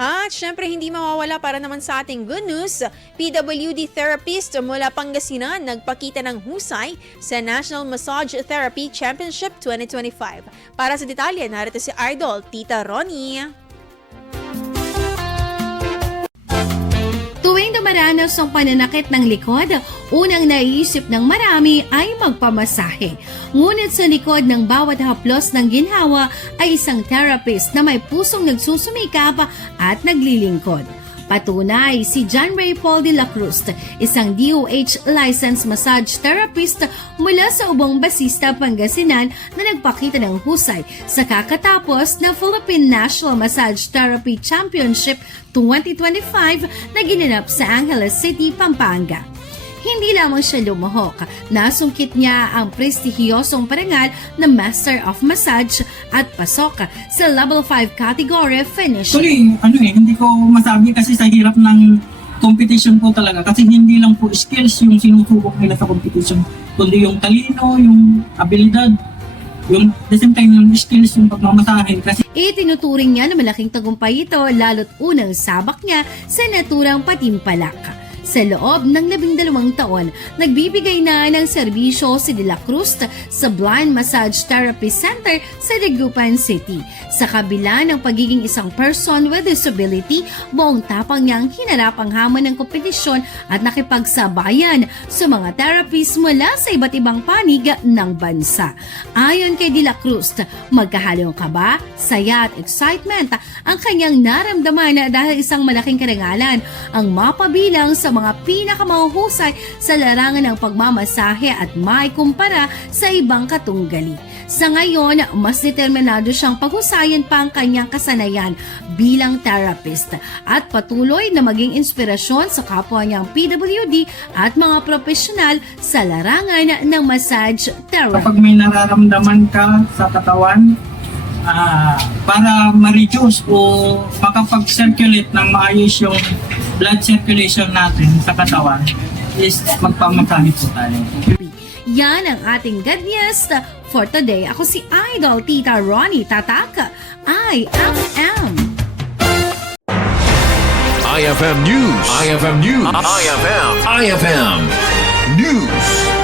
At syempre hindi mawawala para naman sa ating good news, PWD therapist mula Pangasinan nagpakita ng husay sa National Massage Therapy Championship 2025. Para sa detalye, narito si Idol, Tita Ronnie. Tuwing dumaranas ang pananakit ng likod, unang naiisip ng marami ay magpamasahe. Ngunit sa likod ng bawat haplos ng ginhawa ay isang therapist na may pusong nagsusumikap at naglilingkod. Patunay, si John Ray Paul de la Cruz, isang DOH licensed massage therapist mula sa Ubong Basista, Pangasinan na nagpakita ng husay sa kakatapos na Philippine National Massage Therapy Championship 2025 na ginanap sa Angeles City, Pampanga. Hindi lamang siya lumuhok, nasungkit niya ang prestihiyosong parangal na Master of Massage at pasok sa Level 5 category finish. Actually, hindi ko masabi kasi sa hirap ng competition po talaga. Kasi hindi lang po skills yung sinusubok nila sa competition, kundi yung talino, yung abilidad, yung the same time yung skills, yung pagmamasahe. Kasi Itinuturing niya na malaking tagumpay ito lalo't unang sabak niya sa naturang patimpalak. Sa loob ng 12 taon, nagbibigay na ng serbisyo si De La Cruz sa Blind Massage Therapy Center sa Dagupan City. Sa kabila ng pagiging isang person with disability, buong tapang niyang hinarap ang hamon ng kompetisyon at nakipagsabayan sa mga therapists mula sa iba't ibang panig ng bansa. Ayon kay De La Cruz, magkahalong kaba, saya at excitement ang kanyang naramdaman dahil isang malaking karangalan ang mapabilang sa mga pinakamahuhusay sa larangan ng pagmamasahe at may kumpara sa ibang katunggali. Sa ngayon, mas determinado siyang paghusayan pa ang kanyang kasanayan bilang therapist at patuloy na maging inspirasyon sa kapwa niyang PWD at mga profesional sa larangan ng massage therapy. kapag may nararamdaman ka sa katawan, para ma-reduce o makapag-circulate ng maayos yung blood circulation natin sa katawan, is magpamasahe po tayo. Yan ang ating good news for today. Ako si Idol Tita Ronnie Tatak, IFM. IFM News. IFM News. IFM News.